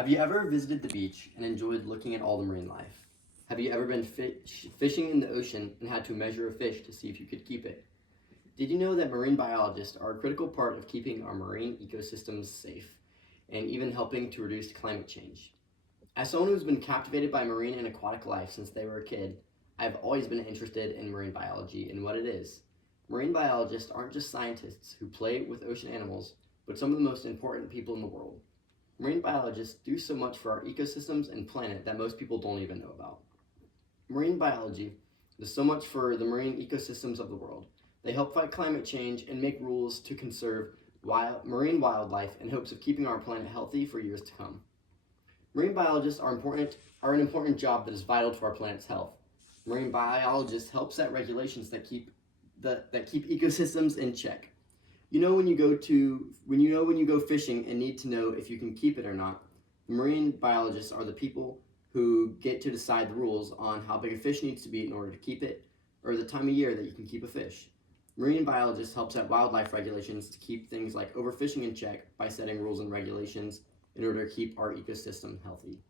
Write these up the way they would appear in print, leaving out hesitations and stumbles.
Have you ever visited the beach and enjoyed looking at all the marine life? Have you ever been fishing in the ocean and had to measure a fish to see if you could keep it? Did you know that marine biologists are a critical part of keeping our marine ecosystems safe and even helping to reduce climate change? As someone who's been captivated by marine and aquatic life since they were a kid, I've always been interested in marine biology and what it is. Marine biologists aren't just scientists who play with ocean animals, but some of the most important people in the world. Marine biologists do so much for our ecosystems and planet that most people don't even know about. Marine biology does so much for the marine ecosystems of the world. They help fight climate change and make rules to conserve marine wildlife in hopes of keeping our planet healthy for years to come. Marine biologists are an important job that is vital to our planet's health. Marine biologists help set regulations that keep ecosystems in check. When you go fishing and need to know if you can keep it or not, the marine biologists are the people who get to decide the rules on how big a fish needs to be in order to keep it, or the time of year that you can keep a fish. Marine biologists help set wildlife regulations to keep things like overfishing in check by setting rules and regulations in order to keep our ecosystem healthy.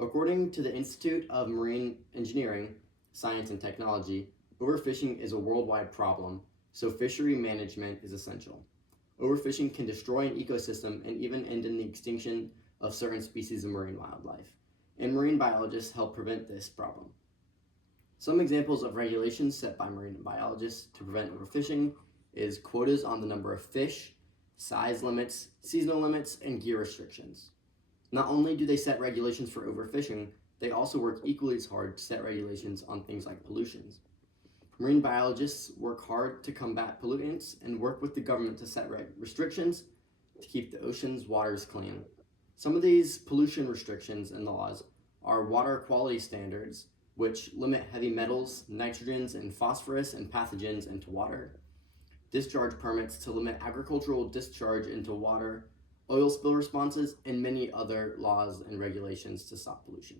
According to the Institute of Marine Engineering, Science and Technology, overfishing is a worldwide problem, so fishery management is essential. Overfishing can destroy an ecosystem and even end in the extinction of certain species of marine wildlife, and marine biologists help prevent this problem. Some examples of regulations set by marine biologists to prevent overfishing is quotas on the number of fish, size limits, seasonal limits, and gear restrictions. Not only do they set regulations for overfishing, they also work equally as hard to set regulations on things like pollutions. Marine biologists work hard to combat pollutants and work with the government to set restrictions to keep the ocean's waters clean. Some of these pollution restrictions and laws are water quality standards, which limit heavy metals, nitrogens, and phosphorus and pathogens into water, discharge permits to limit agricultural discharge into water, oil spill responses, and many other laws and regulations to stop pollution.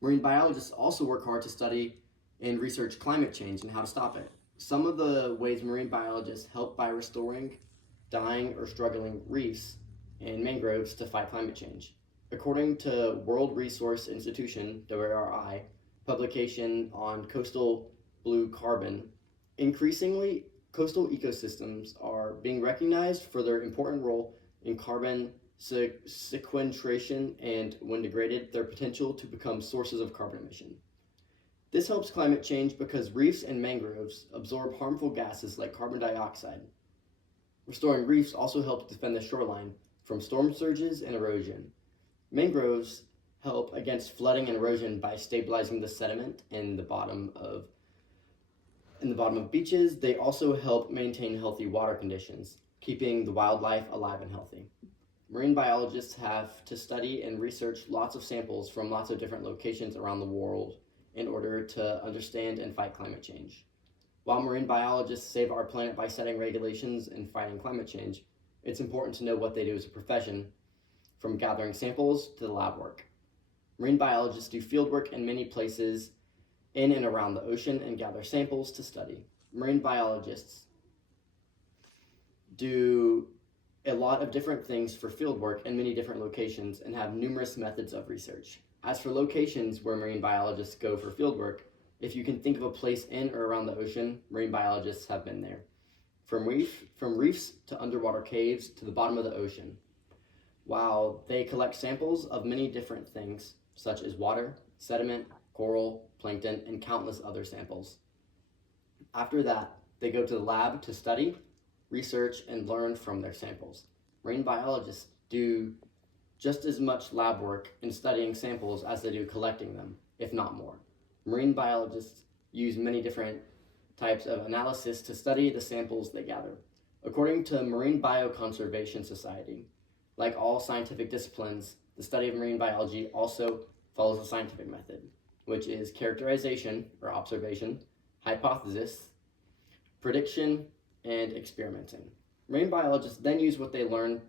Marine biologists also work hard to study and research climate change and how to stop it. Some of the ways marine biologists help by restoring dying or struggling reefs and mangroves to fight climate change. According to World Resource Institution, WRI, publication on coastal blue carbon, increasingly coastal ecosystems are being recognized for their important role in carbon sequestration and, when degraded, their potential to become sources of carbon emission. This helps climate change because reefs and mangroves absorb harmful gases like carbon dioxide. Restoring reefs also helps defend the shoreline from storm surges and erosion. Mangroves help against flooding and erosion by stabilizing the sediment in the bottom of beaches. They also help maintain healthy water conditions, keeping the wildlife alive and healthy. Marine biologists have to study and research lots of samples from lots of different locations around the world in order to understand and fight climate change. While marine biologists save our planet by setting regulations and fighting climate change, it's important to know what they do as a profession, from gathering samples to the lab work. Marine biologists do field work in many places in and around the ocean and gather samples to study. Marine biologists do a lot of different things for field work in many different locations and have numerous methods of research. As for locations where marine biologists go for field work, if you can think of a place in or around the ocean, marine biologists have been there. From reefs to underwater caves to the bottom of the ocean. While they collect samples of many different things, such as water, sediment, coral, plankton, and countless other samples. After that, they go to the lab to study, research, and learn from their samples. Marine biologists do just as much lab work in studying samples as they do collecting them, if not more. Marine biologists use many different types of analysis to study the samples they gather. According to Marine Bioconservation Society, like all scientific disciplines, the study of marine biology also follows a scientific method, which is characterization or observation, hypothesis, prediction, and experimenting. Marine biologists then use what they learn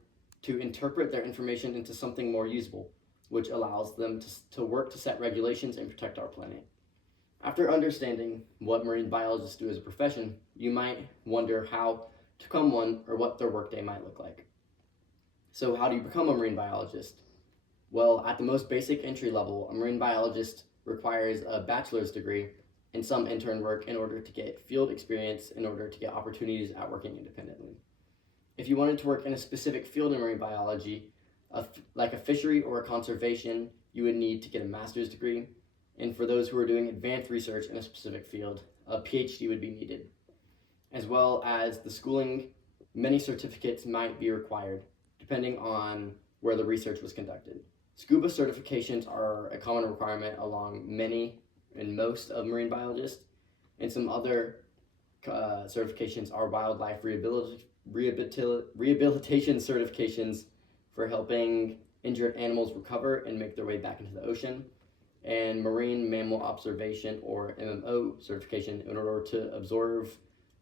to interpret their information into something more usable, which allows them to work to set regulations and protect our planet. After understanding what marine biologists do as a profession, you might wonder how to become one or what their workday might look like. So how do you become a marine biologist? Well, at the most basic entry level, a marine biologist requires a bachelor's degree and some intern work in order to get field experience in order to get opportunities at working independently. If you wanted to work in a specific field in marine biology, like a fishery or a conservation, you would need to get a master's degree. And for those who are doing advanced research in a specific field, a PhD would be needed. As well as the schooling, many certificates might be required, depending on where the research was conducted. Scuba certifications are a common requirement along many and most of marine biologists, and some other certifications are wildlife rehabilitation certifications for helping injured animals recover and make their way back into the ocean, and marine mammal observation or MMO certification in order to observe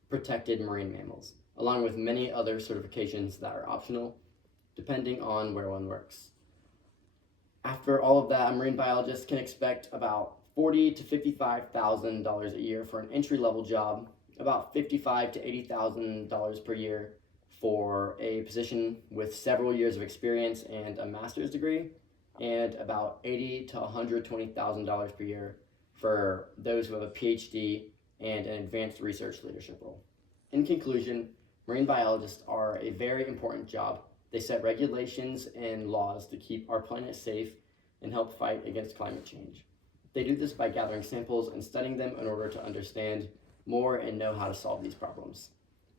protected marine mammals, along with many other certifications that are optional depending on where one works. After all of that, a marine biologist can expect about $40,000 to $55,000 a year for an entry-level job, about $55,000 to $80,000 per year for a position with several years of experience and a master's degree, and about $80,000 to $120,000 per year for those who have a PhD and an advanced research leadership role. In conclusion, marine biologists are a very important job. They set regulations and laws to keep our planet safe and help fight against climate change. They do this by gathering samples and studying them in order to understand more and know how to solve these problems.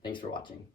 Thanks for watching.